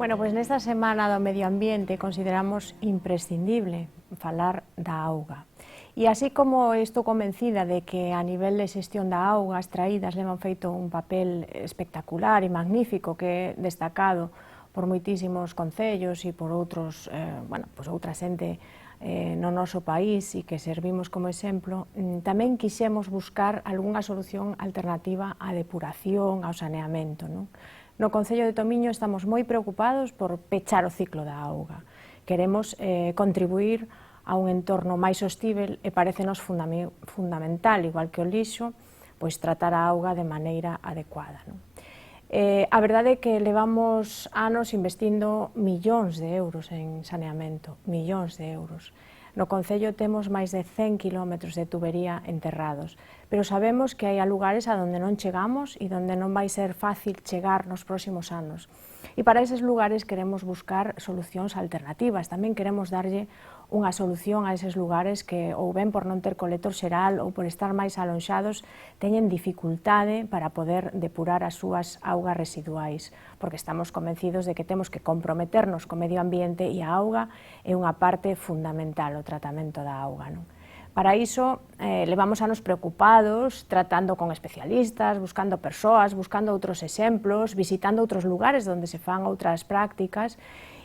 Bueno, pois nesta semana do medio ambiente consideramos imprescindible falar da auga. E así como estou convencida de que a nivel de xestión da auga as traídas levan feito un papel espectacular e magnífico que é destacado por moitísimos concellos e por outros, outra xente no noso país e que servimos como exemplo, tamén quixemos buscar algunha solución alternativa á depuración, ao saneamento, non? No Concello de Tomiño estamos moi preocupados por pechar o ciclo da auga. Queremos contribuir a un entorno máis sostível e parecenos fundamental, igual que o lixo, pois tratar a auga de maneira adecuada. A verdade é que levamos anos investindo millóns de euros en saneamento, millóns de euros. No Concello temos máis de 100 kilómetros de tubería enterrados, pero sabemos que hai lugares a donde non chegamos e donde non vai ser fácil chegar nos próximos anos. E para eses lugares queremos buscar solucións alternativas, tamén queremos darlle unha solución a eses lugares que ou ben por non ter colector xeral ou por estar máis alonxados teñen dificultade para poder depurar as súas augas residuais, porque estamos convencidos de que temos que comprometernos co medio ambiente e a auga é unha parte fundamental o tratamento da auga, non? Para iso, levamos anos preocupados, tratando con especialistas, buscando persoas, buscando outros exemplos, visitando outros lugares onde se fan outras prácticas,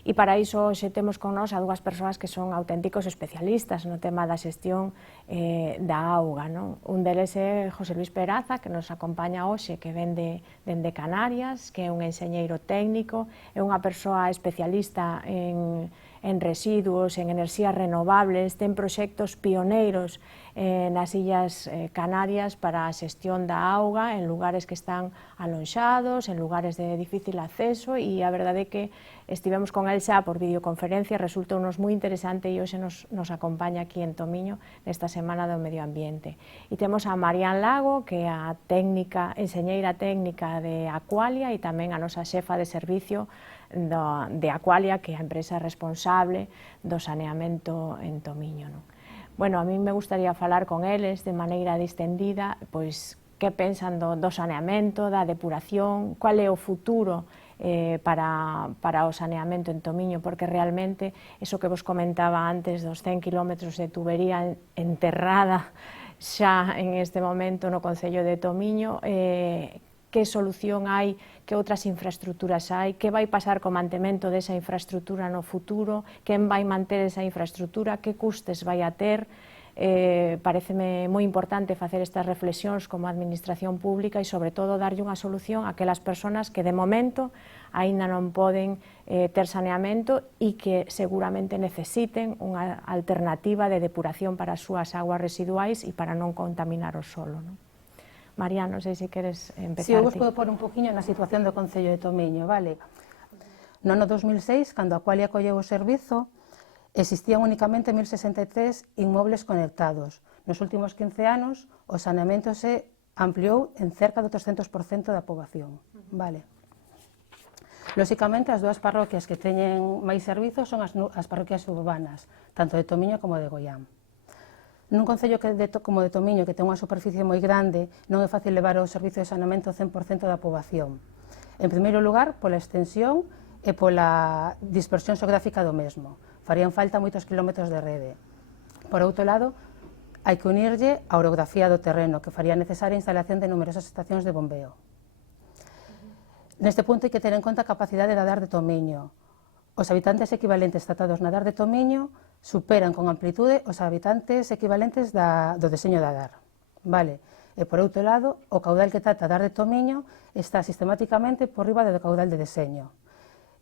e para iso hoxe temos con nós a dúas persoas que son auténticos especialistas no tema da xestión da auga, non? Un deles é José Luis Peraza, que nos acompaña hoxe, que ven dende Canarias, que é un enxeñeiro técnico, é unha persoa especialista en residuos, en enerxías renovables, ten proxectos pioneiros nas Illas Canarias para a xestión da auga en lugares que están alonxados, en lugares de difícil acceso, e a verdade é que estivemos con el xa por videoconferencia, resultou-nos moi interesante e hoxe nos acompaña aquí en Tomiño nesta Semana do Medio Ambiente. E temos a Marián Lago, que é a enxeñeira técnica de Aqualia e tamén a nosa xefa de servicio de Aqualia, que é a empresa responsable do saneamento en Tomiño, non? Bueno, a mí me gustaría falar con eles de maneira distendida, pois que pensan do saneamento, da depuración, cual é o futuro para o saneamento en Tomiño, porque realmente, eso que vos comentaba antes dos 100 kilómetros de tubería enterrada xa en este momento no Concello de Tomiño, que solución hai, que outras infraestructuras hai, que vai pasar co mantemento desa infraestructura no futuro, quen vai manter esa infraestructura, que custes vai a ter. Pareceme moi importante facer estas reflexións como administración pública e, sobre todo, darlle unha solución a aquelas persoas que, de momento, aínda non poden ter saneamento e que seguramente necesiten unha alternativa de depuración para as súas aguas residuais e para non contaminar o solo, non? María, non sei se queres empezar. Si, eu vos podo pôr un poquinho na situación do Concello de Tomiño, vale? No ano 2006, cando a Aqualia colleu o servizo, existían únicamente 1063 inmobles conectados. Nos últimos 15 anos, o saneamento se ampliou en cerca do 300% da poboación, vale? Lóxicamente, as dúas parroquias que teñen máis servizos son as parroquias urbanas, tanto de Tomiño como de Goián. Nun concello como de Tomiño, que ten unha superficie moi grande, non é fácil levar o servizo de saneamento ao 100% da poboación. En primeiro lugar, pola extensión e pola dispersión xeográfica do mesmo. Farían falta moitos kilómetros de rede. Por outro lado, hai que unirlle a orografía do terreno, que faría necesaria a instalación de numerosas estacións de bombeo. Neste punto hai que ter en conta a capacidade de Adar de Tomiño. Os habitantes equivalentes tratados na Adar de Tomiño superan con amplitude os habitantes equivalentes do deseño de Adar. Vale? E, por outro lado, o caudal que trata Adar de Tomiño está sistemáticamente por riba do caudal de deseño.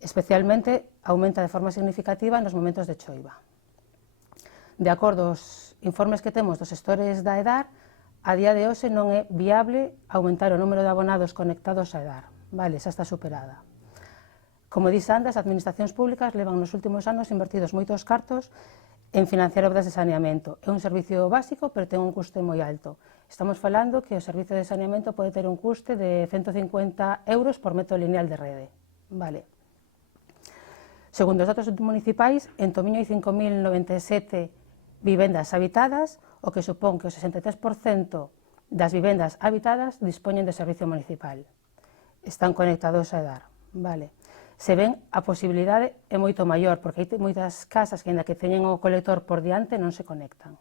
Especialmente, aumenta de forma significativa nos momentos de choiva. De acordo aos informes que temos dos xestores da EDAR, a día de hoxe non é viable aumentar o número de abonados conectados a EDAR. Vale, xa está superada. Como dix antes, as administracións públicas levan nos últimos anos invertidos moitos cartos en financiar obras de saneamento. É un servicio básico, pero ten un custe moi alto. Estamos falando que o servicio de saneamento pode ter un custe de 150 euros por metro lineal de rede. Vale. Segundo os datos municipais, en Tomiño hai 5.097 vivendas habitadas, o que supón que o 63% das vivendas habitadas dispoñen de servicio municipal. Están conectados a EDAR. Vale. se ven a posibilidade é moito maior, porque hai moitas casas que, ainda que teñen o colector por diante, non se conectan.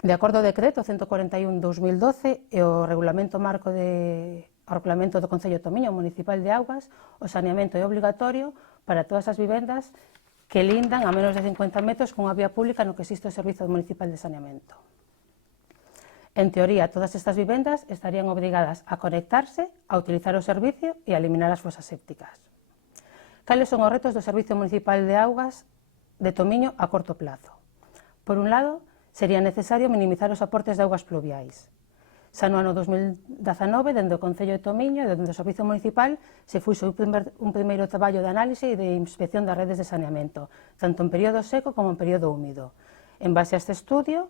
De acordo ao decreto 141/2012 e o regulamento marco o regulamento do Concello de Tomiño Municipal de Augas, o saneamento é obligatorio para todas as vivendas que lindan a menos de 50 metros cunha vía pública no que existe o Servizo Municipal de Saneamento. En teoría, todas estas vivendas estarían obrigadas a conectarse, a utilizar o servicio e a eliminar as fosas sépticas. Cales son os retos do Servizo Municipal de Augas de Tomiño a corto plazo? Por un lado, sería necesario minimizar os aportes de augas pluviais. Xa no ano 2019, dende o Concello de Tomiño e dende o Servizo Municipal, se fixo un primeiro traballo de análise e de inspección das redes de saneamento, tanto en período seco como en período húmido. En base a este estudio,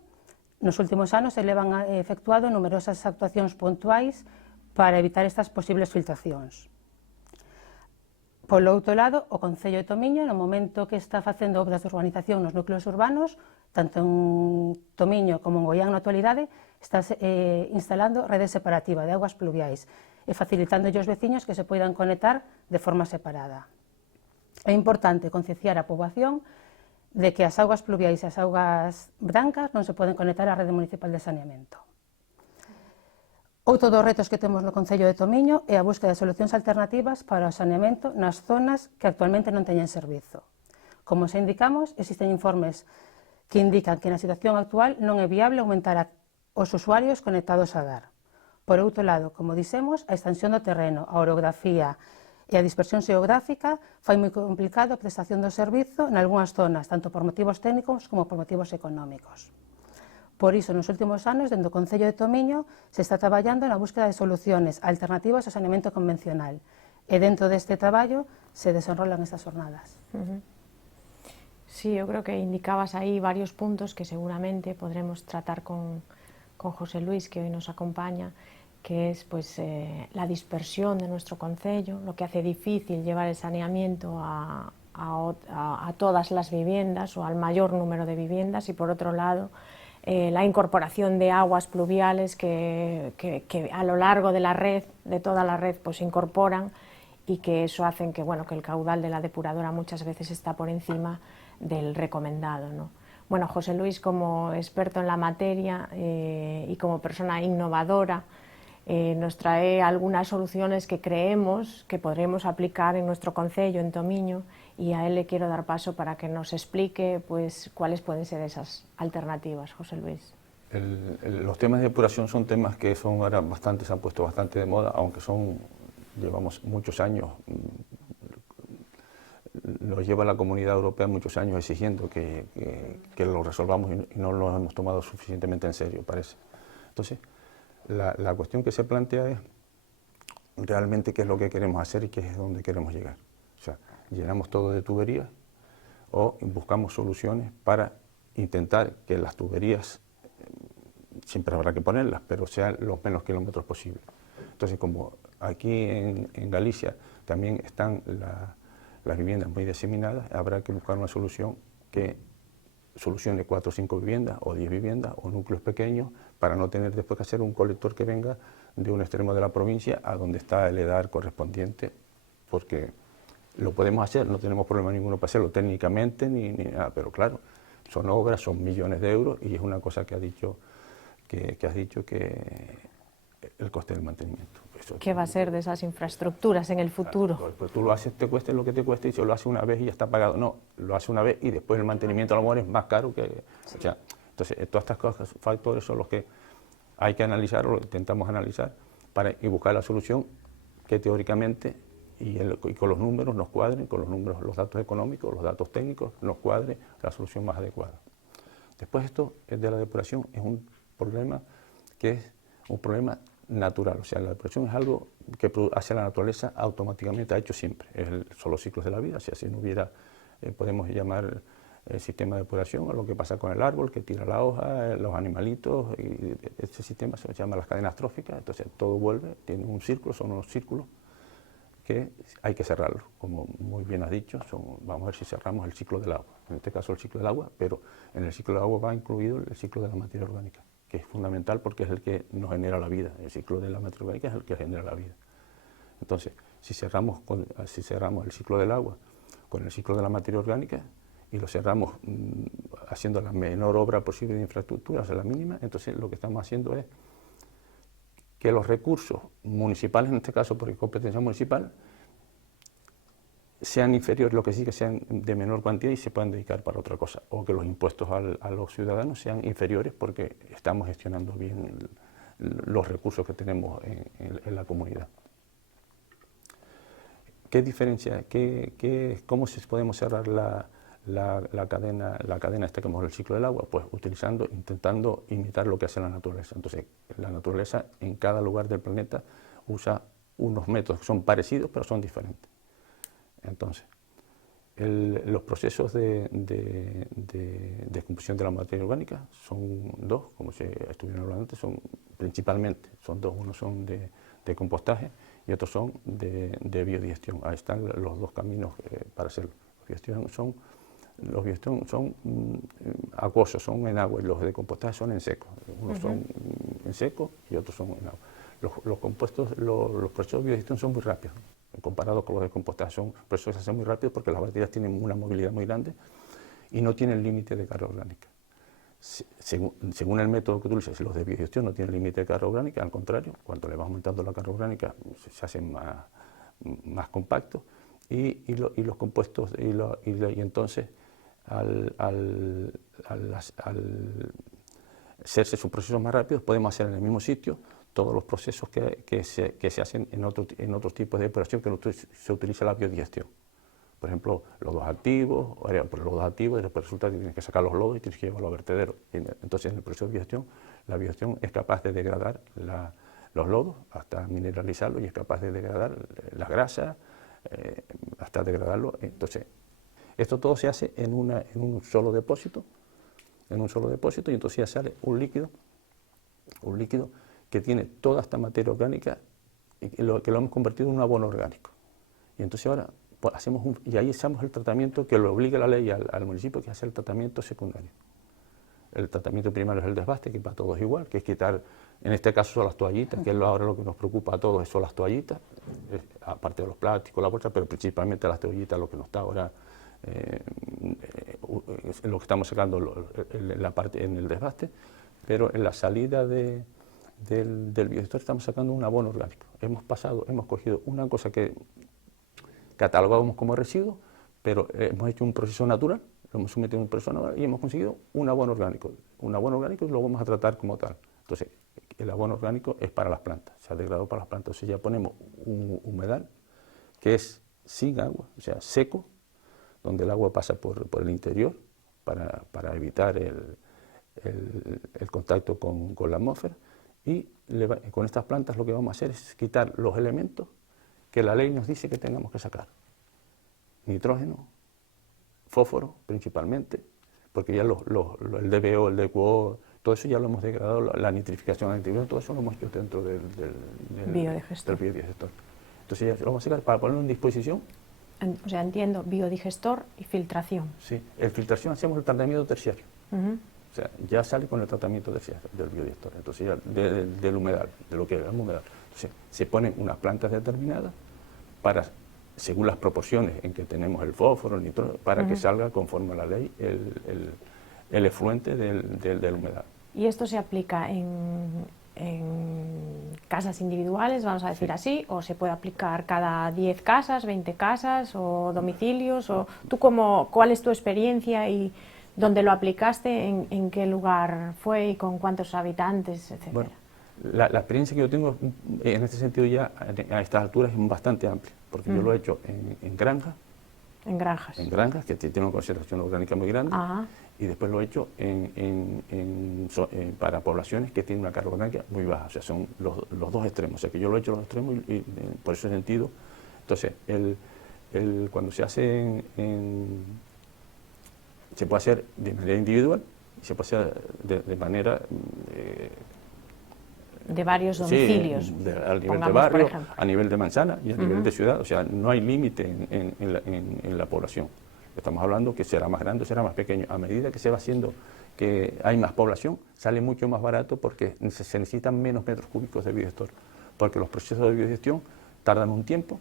nos últimos anos se levan efectuado numerosas actuacións puntuais para evitar estas posibles filtracións. Polo outro lado, o Concello de Tomiño, no momento que está facendo obras de urbanización nos núcleos urbanos, tanto en Tomiño como en Goián na actualidade, está instalando rede separativa de augas pluviais e facilitando aos veciños que se poidan conectar de forma separada. É importante concienciar a poboación de que as augas pluviais e as augas brancas non se poden conectar á rede municipal de saneamento. Outro dos retos que temos no Concello de Tomiño é a búsqueda de solucións alternativas para o saneamento nas zonas que actualmente non teñen servizo. Como xa indicamos, existen informes que indican que na situación actual non é viable aumentar os usuarios conectados a dar. Por outro lado, como dixemos, a extensión do terreno, a orografía e a dispersión xeográfica fai moi complicado a prestación do servizo nalgúnas zonas, tanto por motivos técnicos como por motivos económicos. Por iso, nos últimos anos, dende o Concello de Tomiño, se está traballando na búsqueda de soluciones alternativas ao saneamento convencional e dentro deste traballo se desenrolan estas jornadas. Sí, yo creo que indicabas ahí varios puntos que seguramente podremos tratar con José Luis, que hoy nos acompaña, que es pues, la dispersión de nuestro concello, lo que hace difícil llevar el saneamiento a todas las viviendas o al mayor número de viviendas, y por otro lado la incorporación de aguas pluviales que a lo largo de la red, de toda la red, pues incorporan, y que eso hace que, bueno, que el caudal de la depuradora muchas veces está por encima del recomendado, ¿no? Bueno, José Luis, como experto en la materia y como persona innovadora, nos trae algunas soluciones que creemos que podremos aplicar en nuestro concello, en Tomiño, y a él le quiero dar paso para que nos explique pues, cuáles pueden ser esas alternativas. José Luis. Los temas de depuración son temas que son ahora bastante, se han puesto bastante de moda, aunque llevamos muchos años, lo lleva la Comunidad Europea muchos años exigiendo que lo resolvamos y no lo hemos tomado suficientemente en serio, parece. Entonces, la cuestión que se plantea es realmente qué es lo que queremos hacer y qué es dónde queremos llegar. O sea, llenamos todo de tuberías o buscamos soluciones para intentar que las tuberías, siempre habrá que ponerlas, pero sean los menos kilómetros posibles. Entonces, como aquí en Galicia también están las viviendas muy diseminadas, habrá que buscar una solución que solucione 4 o 5 viviendas o 10 viviendas o núcleos pequeños para no tener después que hacer un colector que venga de un extremo de la provincia a donde está el EDAR correspondiente, porque lo podemos hacer, no tenemos problema ninguno para hacerlo técnicamente ni nada, pero claro, son obras, son millones de euros y es una cosa que has dicho que el coste del mantenimiento. Eso, ¿qué va a ser de esas infraestructuras en el futuro? Claro, pues tú lo haces, te cueste lo que te cueste, y si lo haces una vez y ya está pagado. No, lo haces una vez y después el mantenimiento a lo mejor es más caro que... Sí. O sea, entonces, todas estas cosas, factores son los que hay que analizar o lo intentamos analizar y buscar la solución que teóricamente y con los números nos cuadren, con los números, los datos económicos, los datos técnicos, nos cuadre la solución más adecuada. Después esto de la depuración es un problema que es un problema natural, o sea, la depuración es algo que hace la naturaleza automáticamente, ha hecho siempre, son los ciclos de la vida, si así no hubiera, podemos llamar el sistema de depuración a lo que pasa con el árbol, que tira la hoja, los animalitos, y este sistema se llama las cadenas tróficas, entonces todo vuelve, tiene un círculo, son unos círculos que hay que cerrarlos, como muy bien has dicho, vamos a ver si cerramos el ciclo del agua, en este caso el ciclo del agua, pero en el ciclo del agua va incluido el ciclo de la materia orgánica, que es fundamental porque es el que nos genera la vida, el ciclo de la materia orgánica es el que genera la vida. Entonces, si cerramos el ciclo del agua con el ciclo de la materia orgánica y lo cerramos haciendo la menor obra posible de infraestructura, o sea, la mínima, entonces lo que estamos haciendo es que los recursos municipales, en este caso porque es competencia municipal, sean inferiores, lo que sí que sean de menor cuantía y se puedan dedicar para otra cosa, o que los impuestos a los ciudadanos sean inferiores porque estamos gestionando bien los recursos que tenemos en la comunidad. ¿Qué diferencia? ¿Cómo podemos cerrar la cadena esta que hemos el ciclo del agua? Pues intentando imitar lo que hace la naturaleza. Entonces, la naturaleza en cada lugar del planeta usa unos métodos que son parecidos pero son diferentes. Entonces, los procesos de descomposición de la materia orgánica son dos, como se estuvieron hablando antes, principalmente son dos, uno son de compostaje y otros son de biodigestión. Ahí están los dos caminos para hacerlo. Los biodigestión son acuosos, son en agua, y los de compostaje son en seco. Unos son en seco y otros son en agua. Los procesos de biodigestión son muy rápidos. Comparado con los de compostaje, son procesos que se hacen muy rápido porque las bacterias tienen una movilidad muy grande y no tienen límite de carga orgánica. Según el método que utilices, los de biodigestión no tienen límite de carga orgánica, al contrario, cuando le vas aumentando la carga orgánica se hacen más compactos y los compuestos, y entonces al hacerse sus procesos más rápidos podemos hacer en el mismo sitio todos los procesos que se hacen en otros tipos de operación que no se utiliza la biodigestión. Por ejemplo, los dos activos, y después resulta que tienes que sacar los lodos y tienes que llevarlos a vertedero. Entonces, en el proceso de biodigestión, la biodigestión es capaz de degradar los lodos hasta mineralizarlos y es capaz de degradar las grasas hasta degradarlo. Entonces, esto todo se hace en un solo depósito, y entonces ya sale un líquido que tiene toda esta materia orgánica y que lo hemos convertido en un abono orgánico. Y entonces ahora pues, ahí hacemos el tratamiento que lo obliga la ley al municipio, que es hacer el tratamiento secundario. El tratamiento primario es el desbaste, que para todos es igual, que es quitar, en este caso son las toallitas, que es ahora lo que nos preocupa a todos, son las toallitas, aparte de los plásticos, la bolsa, pero principalmente las toallitas, lo que nos está ahora, lo que estamos sacando en el desbaste, pero en la salida del biogestor estamos sacando un abono orgánico. Hemos cogido una cosa que catalogamos como residuo, pero hemos hecho un proceso natural, lo hemos sometido a un proceso natural y hemos conseguido un abono orgánico. Un abono orgánico y lo vamos a tratar como tal. Entonces, el abono orgánico es para las plantas, se ha degradado para las plantas. Entonces ya ponemos un humedal que es sin agua, o sea, seco, donde el agua pasa por el interior para evitar el contacto con la atmósfera. Y con estas plantas lo que vamos a hacer es quitar los elementos que la ley nos dice que tenemos que sacar. Nitrógeno, fósforo principalmente, porque ya el DBO, el DQO, todo eso ya lo hemos degradado, la nitrificación, todo eso lo hemos hecho dentro del biodigestor. Entonces ya lo vamos a sacar para ponerlo en disposición. O sea, entiendo, biodigestor y filtración. Sí, en filtración hacemos el tratamiento terciario. O sea, ya sale con el tratamiento terciario del biodigestor, entonces ya del humedal, de lo que es el humedal. Entonces se ponen unas plantas determinadas según las proporciones en que tenemos el fósforo, el nitrógeno, para que salga conforme a la ley el efluente del humedal. ¿Y esto se aplica en casas individuales, vamos a decir así, o se puede aplicar cada 10 casas, 20 casas o domicilios? O ¿tú cuál es tu experiencia y dónde lo aplicaste, en qué lugar fue y con cuántos habitantes, etcétera? Bueno, la experiencia que yo tengo en este sentido ya a estas alturas es bastante amplia, porque yo lo he hecho en granjas. En granjas. En granjas, que tienen una concentración orgánica muy grande. Ajá. Y después lo he hecho para poblaciones que tienen una carga orgánica muy baja, o sea, son los dos extremos, o sea, que yo lo he hecho los extremos y por ese sentido. Entonces, cuando se hace se puede hacer de manera individual y se puede hacer de manera... de varios domicilios. Sí, a nivel de barrio, a nivel de manzana y a nivel de ciudad, o sea, no hay límite en la población. Estamos hablando que será más grande o será más pequeño. A medida que se va haciendo que hay más población, sale mucho más barato porque se necesitan menos metros cúbicos de biodigestor, porque los procesos de biodigestión tardan un tiempo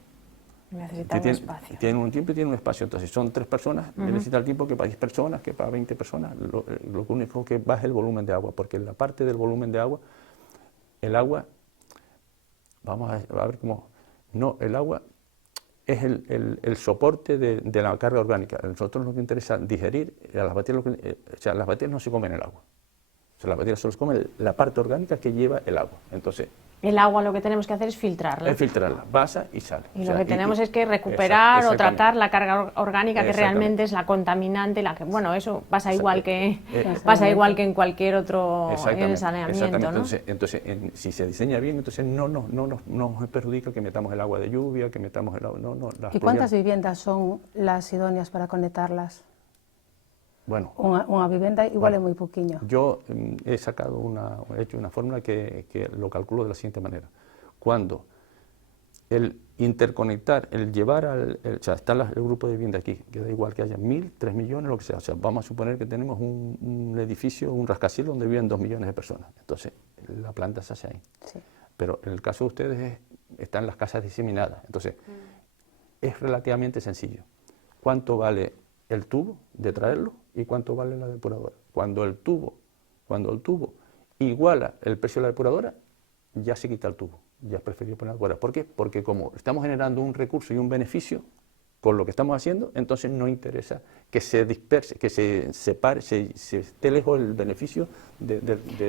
Necesita un espacio. Tienen un tiempo y tienen un espacio. Entonces, son 3 personas, necesita el tiempo que para 10 personas, que para 20 personas. Lo único que baja es el volumen de agua, porque en la parte del volumen de agua, el agua, vamos a ver cómo, no, el agua es el soporte de la carga orgánica. A nosotros nos interesa digerir, a las bacterias, o sea, las bacterias no se comen el agua. O sea, las bacterias solo se comen la parte orgánica que lleva el agua. Entonces, el agua lo que tenemos que hacer es filtrarla. es filtrarla, pasa y sale. Y lo que tenemos es que recuperar o tratar la carga orgánica que realmente es la contaminante, la que, bueno, eso pasa igual que en cualquier otro en el saneamiento, ¿no? Entonces, si se diseña bien, entonces no nos perjudica que metamos el agua de lluvia, que metamos el agua, ¿Y cuántas viviendas son las idóneas para conectarlas? Bueno, una vivienda igual es muy poquillo. Yo he hecho una fórmula que lo calculo de la siguiente manera. Cuando el interconectar, el llevar o sea, está el grupo de vivienda aquí, que da igual que haya 1.000, 3 millones, lo que sea. O sea, vamos a suponer que tenemos un edificio, un rascacielos donde viven 2 millones de personas. Entonces, la planta se hace ahí. Sí. Pero en el caso de ustedes están las casas diseminadas. Entonces, es relativamente sencillo. ¿Cuánto vale el tubo de traerlo y cuánto vale la depuradora? Cuando el tubo iguala el precio de la depuradora, ya se quita el tubo, ya es preferible poner la depuradora. ¿Por qué? Porque como estamos generando un recurso y un beneficio con lo que estamos haciendo, entonces no interesa que se disperse, que se separe, se esté lejos el beneficio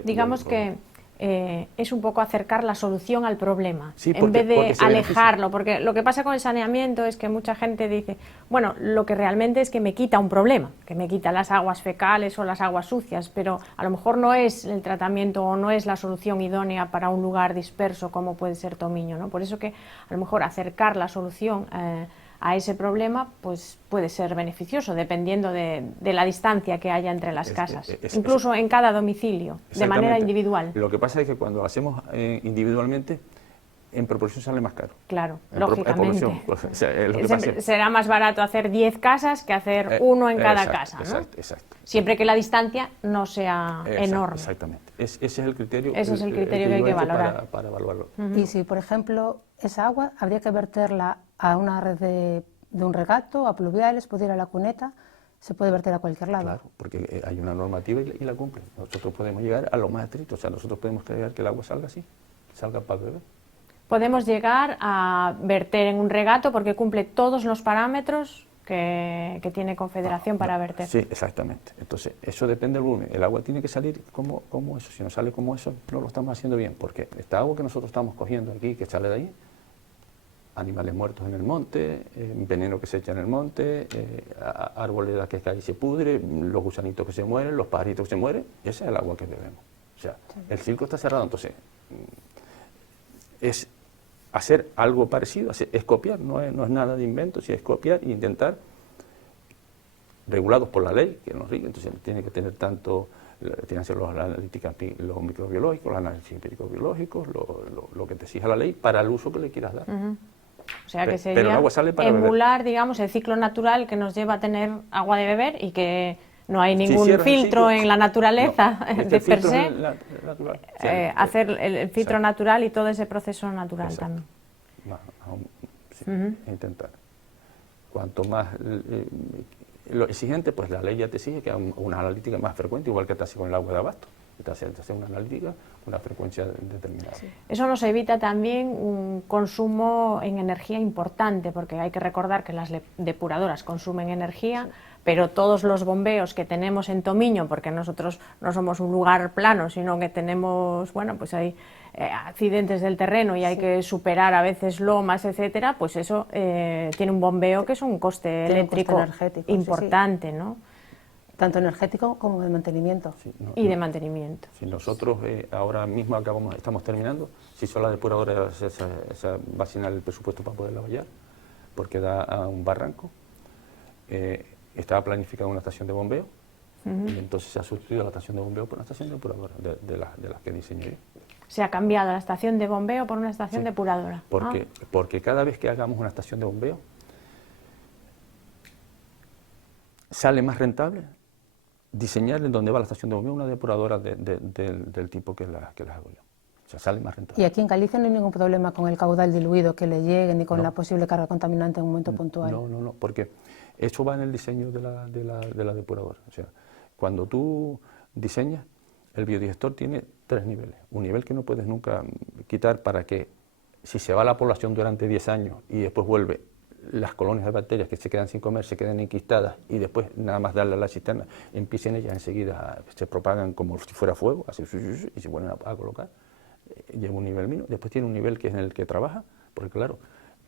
digamos que es un poco acercar la solución al problema, sí, en vez de alejarlo, porque lo que pasa con el saneamiento es que mucha gente dice, bueno, lo que realmente es que me quita un problema, que me quita las aguas fecales o las aguas sucias, pero a lo mejor no es el tratamiento o no es la solución idónea para un lugar disperso como puede ser Tomiño, ¿no? Por eso que a lo mejor acercar la solución a ese problema pues puede ser beneficioso, dependiendo de la distancia que haya entre las casas, incluso en cada domicilio, de manera individual. Lo que pasa es que cuando lo hacemos individualmente, en proporción sale más caro. Claro, lógicamente. O sea, será más barato hacer 10 casas que hacer uno en cada casa, ¿no? Exacto. Siempre que la distancia no sea enorme. Exactamente. Ese es el criterio. Ese es el criterio que hay que valorar. Para evaluarlo. Y si, por ejemplo, esa agua habría que verterla a una red de un regato, a pluviales, puede ir a la cuneta, se puede verter a cualquier lado. Claro, porque hay una normativa y la cumple. Nosotros podemos llegar a lo más estricto, o sea, nosotros podemos creer que el agua salga así, salga para beber. Podemos llegar a verter en un regato porque cumple todos los parámetros que tiene Confederación para verter. Sí, exactamente. Entonces, eso depende del volumen. El agua tiene que salir como eso. Si no sale como eso, no lo estamos haciendo bien, porque esta agua que nosotros estamos cogiendo aquí, que sale de ahí, animales muertos en el monte, veneno que se echa en el monte, arboleda que cae y se pudre, los gusanitos que se mueren, los pajaritos que se mueren, ese es el agua que bebemos. O sea, el ciclo está cerrado, entonces es hacer algo parecido, es copiar, no es nada de invento, es copiar e intentar, regulados por la ley, que nos rige, entonces tiene que tener tanto, tienen que ser los analíticas, los microbiológicos, los análisis empírico-biológicos, lo que te exija la ley para el uso que le quieras dar. O sea que sería emular, digamos, el ciclo natural que nos lleva a tener agua de beber y que no hay ningún filtro en la naturaleza de per se, hacer el filtro natural y todo ese proceso natural también. Intentar. Cuanto más lo exigente, pues la ley ya te exige que haga una analítica más frecuente, igual que te hace con el agua de abasto. Te hace una analítica, una frecuencia determinada. Eso nos evita también un consumo en energía importante, porque hay que recordar que las depuradoras consumen energía, pero todos los bombeos que tenemos en Tomiño, porque nosotros no somos un lugar plano, sino que tenemos, bueno, pues hay accidentes del terreno y hay que superar a veces lomas, etcétera, pues eso tiene un bombeo que es un coste eléctrico energético importante, ¿no? Tanto energético como de mantenimiento. Sí, y de mantenimiento. Si nosotros ahora mismo estamos terminando, si son las depuradoras esa va a asignar el presupuesto para poderla vallar, porque da a un barranco, estaba planificada una estación de bombeo, y entonces se ha sustituido la estación de bombeo por una estación depuradora, de las que diseñé yo. Se ha cambiado la estación de bombeo por una estación depuradora. Porque cada vez que hagamos una estación de bombeo, sale más rentable diseñar en donde va la estación de bombeo una depuradora del tipo que las hago yo. O sea, sale más rentable. Y aquí en Galicia no hay ningún problema con el caudal diluido que le llegue, ni con la posible carga contaminante en un momento puntual. No, porque eso va en el diseño de la depuradora. O sea, cuando tú diseñas, el biodigestor tiene 3 niveles. Un nivel que no puedes nunca quitar para que, si se va la población durante 10 años y después vuelve, las colonias de bacterias que se quedan sin comer se quedan enquistadas y después nada más darle a la cisterna, empiecen ellas enseguida, se propagan como si fuera fuego, así, y se vuelven a colocar. Llega un nivel mínimo, después tiene un nivel que es en el que trabaja, porque claro,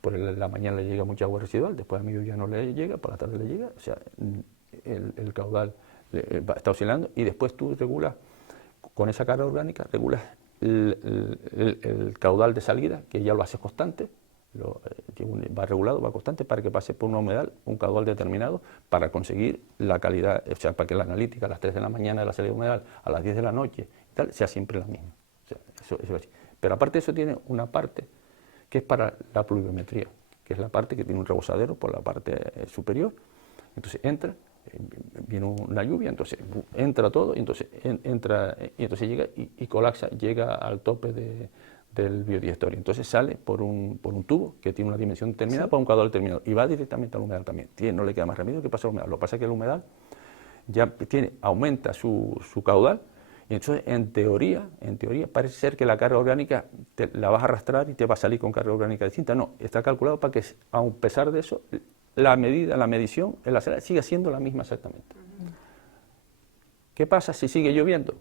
por la mañana le llega mucha agua residual, después a mediodía no le llega, por la tarde le llega, o sea, el caudal está oscilando y después tú regulas, con esa carga orgánica, regulas el caudal de salida, que ya lo haces constante, va regulado, va constante para que pase por una humedal, un caudal determinado, para conseguir la calidad, o sea, para que la analítica a las 3 de la mañana de la salida de humedal, a las 10 de la noche, y tal, sea siempre la misma. O sea, eso es así. Pero aparte de eso tiene una parte que es para la pluviometría, que es la parte que tiene un rebosadero por la parte superior, entonces entra, viene una lluvia, entonces entra todo, y entonces llega y colapsa, llega al tope del biodigestor, entonces sale por un tubo que tiene una dimensión determinada para un caudal determinado y va directamente al humedal también. No le queda más remedio que pasar al humedal. Lo que pasa es que el humedal ya aumenta su caudal y entonces en teoría parece ser que la carga orgánica la vas a arrastrar y te va a salir con carga orgánica distinta. No, está calculado para que a pesar de eso la medición, la salida sigue siendo la misma exactamente. ¿Qué pasa si sigue lloviendo?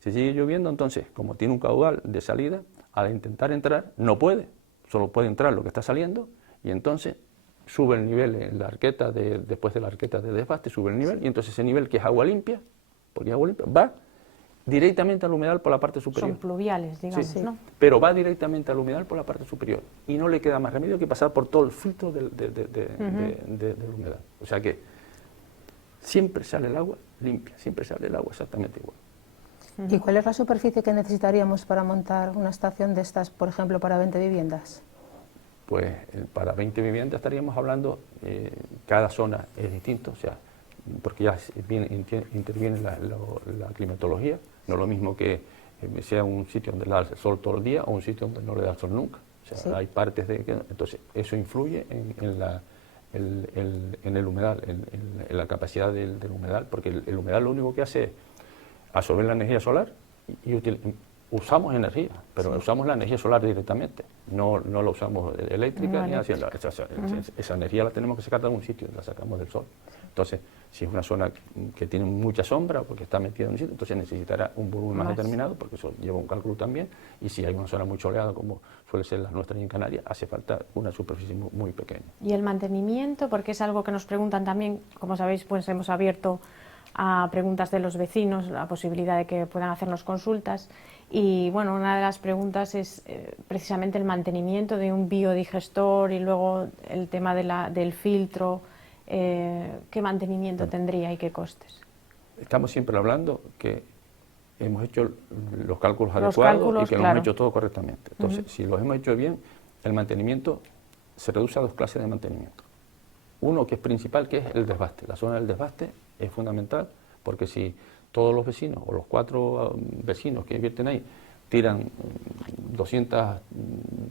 Si sigue lloviendo, entonces, como tiene un caudal de salida, al intentar entrar no puede, solo puede entrar lo que está saliendo y entonces sube el nivel en la arqueta, después de la arqueta de desbaste, sube el nivel y entonces ese nivel que es agua limpia, porque es agua limpia, va directamente al humedal por la parte superior. Son pluviales, digamos, sí, ¿no? Pero va directamente al humedal por la parte superior y no le queda más remedio que pasar por todo el filtro del humedal. O sea que siempre sale el agua limpia, siempre sale el agua exactamente igual. ¿Y cuál es la superficie que necesitaríamos para montar una estación de estas, por ejemplo, para 20 viviendas? Pues para 20 viviendas estaríamos hablando, cada zona es distinto, o sea, porque ya interviene la climatología, no es lo mismo que sea un sitio donde le da el sol todo el día o un sitio donde no le da el sol nunca. O sea, hay partes entonces eso influye en el humedal, en la capacidad del humedal, porque el humedal lo único que hace es absorber la energía solar y usamos energía, pero usamos la energía solar directamente, no la usamos eléctrica ni así. Esa energía la tenemos que sacar de algún sitio, la sacamos del sol. Entonces, si es una zona que tiene mucha sombra porque está metida en un sitio, entonces necesitará un volumen más determinado, porque eso lleva un cálculo también, y si hay una zona muy soleada, como suele ser las nuestras en Canarias, hace falta una superficie muy pequeña. Y el mantenimiento, porque es algo que nos preguntan también, como sabéis, pues hemos abierto a preguntas de los vecinos, la posibilidad de que puedan hacernos consultas, y bueno, una de las preguntas es precisamente el mantenimiento de un biodigestor y luego el tema del filtro. ¿Qué mantenimiento tendría y qué costes? Estamos siempre hablando que hemos hecho los cálculos adecuados y que lo hemos hecho todo correctamente. Entonces, si los hemos hecho bien, el mantenimiento se reduce a 2 clases de mantenimiento. Uno que es principal, que es el desbaste. La zona del desbaste es fundamental porque si todos los vecinos o los 4 vecinos que invierten ahí tiran 200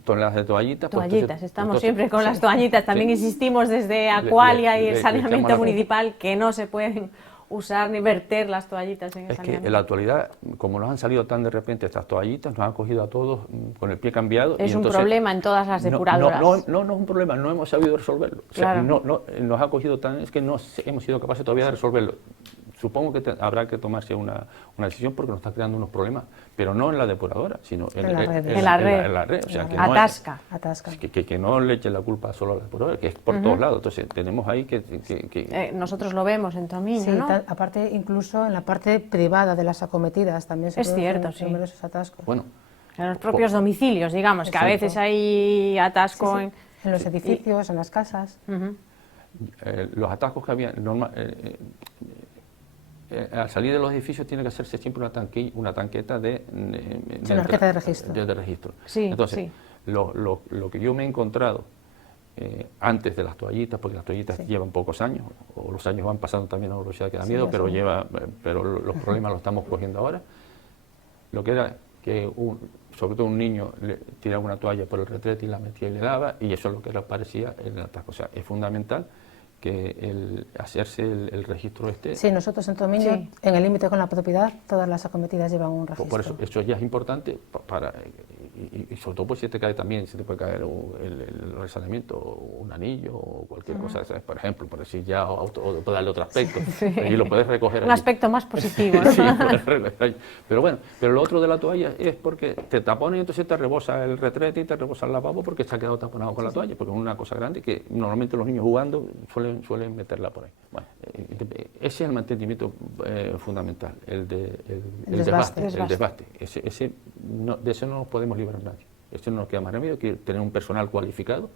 toneladas de toallitas. Toallitas, estamos siempre con las toallitas. También insistimos desde Acualia y el saneamiento municipal que no se pueden usar ni verter las toallitas en el saneamiento. Es que en la actualidad, como nos han salido tan de repente estas toallitas, nos han cogido a todos con el pie cambiado. Es un problema en todas las depuradoras. No es un problema, no hemos sabido resolverlo. O sea, nos ha cogido tan, es que no hemos sido capaces todavía de resolverlo. Supongo que habrá que tomarse una decisión porque nos está creando unos problemas, pero no en la depuradora, sino en la red. O sea, que atasca. Que no le echen la culpa solo a la depuradora, que es por todos lados. Entonces, tenemos ahí que nosotros lo vemos en Tomiño, sí, ¿no? Aparte, incluso en la parte privada de las acometidas también se producen numerosos atascos. Bueno, en los propios domicilios, digamos, que a veces hay atasco en los edificios, en las casas. Los atascos que había al salir de los edificios tiene que hacerse siempre una tanqueta de tarjeta de registro. De registro. Sí, entonces, lo que yo me he encontrado antes de las toallitas, porque las toallitas llevan pocos años, o los años van pasando también a una velocidad que da miedo, pero los problemas los estamos cogiendo ahora. Lo que era que sobre todo un niño tiraba una toalla por el retrete y la metía y le daba, y eso es lo que les parecía en otras cosas. Es fundamental que hacerse el registro este. Sí, nosotros en Tomiño, sí, en el límite con la propiedad, todas las acometidas llevan un registro. Por eso ya es importante y sobre todo pues si te cae también, si te puede caer el resaneamiento, un anillo o cualquier cosa, ¿sabes? Por ejemplo, por decir ya, o puede darle otro aspecto, sí, y lo puedes recoger un allí. Aspecto más positivo, ¿no? Sí, puedes recoger allí. Pero bueno, pero lo otro de la toalla es porque te tapones y entonces te rebosa el retrete y te rebosa el lavabo porque se ha quedado taponado con la toalla, porque es una cosa grande que normalmente los niños jugando suelen meterla por ahí. Bueno, ese es el mantenimiento fundamental, el desbaste. De eso no nos podemos liberar nadie. Eso no nos queda más remedio que tener un personal cualificado,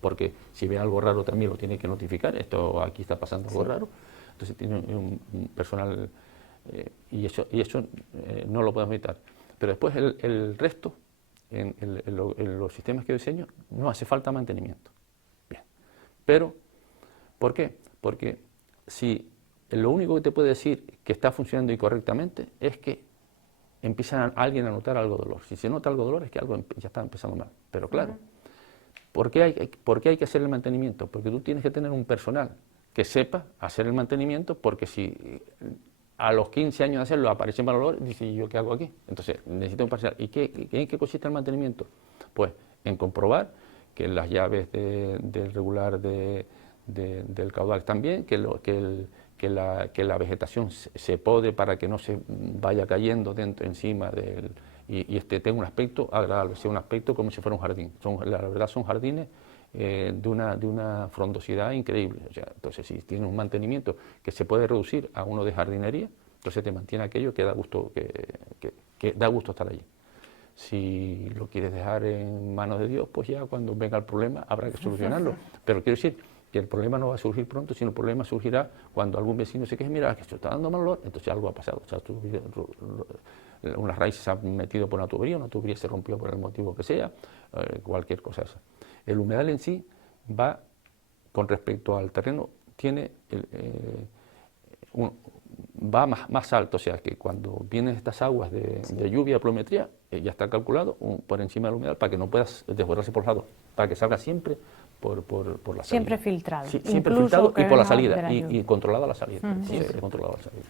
porque si ve algo raro también lo tiene que notificar. Esto aquí está pasando algo raro, entonces tiene un personal y eso no lo podemos evitar. Pero después el resto, en los sistemas que yo diseño, no hace falta mantenimiento. Bien. Pero, ¿por qué? Porque si lo único que te puede decir que está funcionando incorrectamente es que empieza alguien a notar algo de dolor. Si se nota algo de dolor es que algo ya está empezando mal. Pero claro, ¿por qué hay que hacer el mantenimiento? Porque tú tienes que tener un personal que sepa hacer el mantenimiento, porque si a los 15 años de hacerlo aparece mal olor, dice, ¿yo qué hago aquí? Entonces necesito un personal. ¿Y en qué consiste el mantenimiento? Pues en comprobar que las llaves del regular del caudal están bien, que la vegetación se pode para que no se vaya cayendo encima y tenga un aspecto agradable, sea un aspecto como si fuera un jardín. La verdad son jardines de una frondosidad increíble. O sea, entonces, si tienes un mantenimiento que se puede reducir a uno de jardinería, entonces te mantiene aquello que da gusto, que da gusto estar allí. Si lo quieres dejar en manos de Dios, pues ya cuando venga el problema habrá que solucionarlo. Pero quiero decir que el problema no va a surgir pronto, sino el problema surgirá cuando algún vecino se queje, mira, que esto está dando mal olor, entonces algo ha pasado. O sea, unas raíces se han metido por una tubería se rompió por el motivo que sea, cualquier cosa esa. El humedal en sí va, con respecto al terreno, va más alto, o sea que cuando vienen estas aguas de lluvia, pluviometría, ya está calculado por encima del humedal para que no puedas desbordarse por los lados, para que salga siempre por la salida. Siempre filtrado. Sí, siempre filtrado y por la salida, y controlada la salida. Siempre controlada la salida.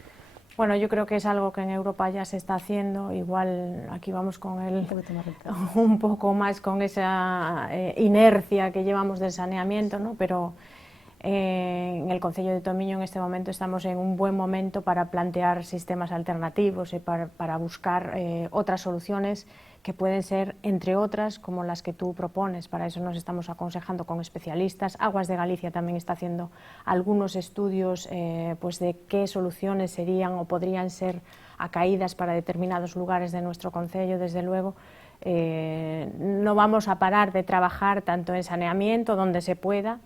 Bueno, yo creo que es algo que en Europa ya se está haciendo, igual aquí vamos con un poco más con esa inercia que llevamos del saneamiento, ¿no? Pero en el Concello de Tomiño en este momento estamos en un buen momento para plantear sistemas alternativos y para buscar otras soluciones que pueden ser, entre otras, como las que tú propones. Para eso nos estamos aconsejando con especialistas. Aguas de Galicia también está haciendo algunos estudios pues de qué soluciones serían o podrían ser acaídas para determinados lugares de nuestro concello. Desde luego, no vamos a parar de trabajar tanto en saneamiento, donde se pueda,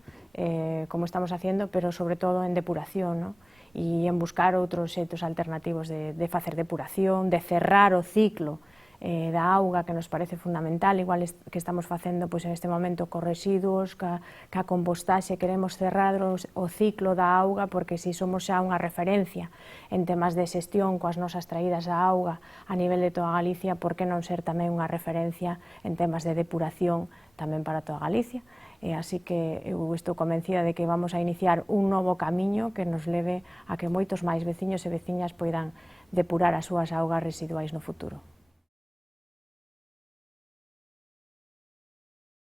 como estamos haciendo, pero sobre todo en depuración, ¿no? Y en buscar outros xeitos alternativos de facer depuración, de cerrar o ciclo da auga, que nos parece fundamental, igual que estamos facendo pois, en este momento co residuos, ca compostaxe, queremos cerrar o ciclo da auga, porque si somos xa unha referencia en temas de xestión coas nosas traídas da auga a nivel de toda Galicia, por que non ser tamén unha referencia en temas de depuración tamén para toda Galicia? Así que eu estou convencida de que vamos a iniciar un novo camiño que nos leve a que moitos máis veciños e veciñas poidan depurar as súas augas residuais no futuro.